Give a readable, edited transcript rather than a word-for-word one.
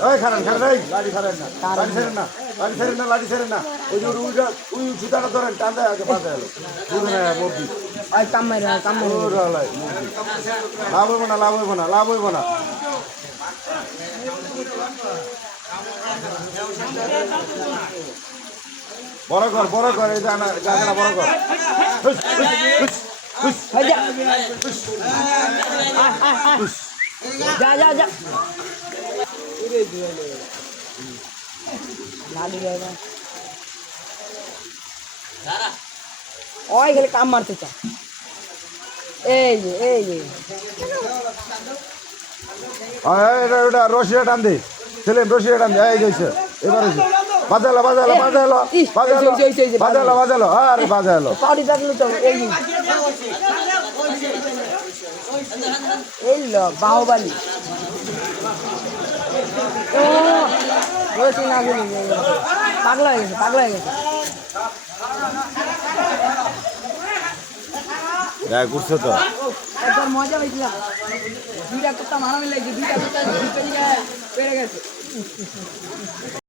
ওই খারান এই লাঠি ছাড়েন না লাঠি ছাড়েন না লাঠি ছাড়েন না লাঠি ছাড়েন না ওই যে উইটা ওই সুতাটা ধরেন টান দেয় আগে বাঁচা গেল বুঝে না মুরগি লাভ হইব না লাভ হইব না লাভ হইব না বড় কর এই জায়গাটা বড় কর যা যা যা ওই গেলে কাম মারতে চা এই এটা রশিটা টান দে ছেলেন রশিটা টান দে এই যাইছে এবার হইছে বাজালো আরে বাজালো পাউডি দেখলো তো এই লো বাহুবালি রশি না গেলে পাগলা হয়ে গেছে করছে তো একবার মজা হয়েছিল দুইটা কুত্তা মারা মিলে দুইটা কুত্তা পেরে গেছে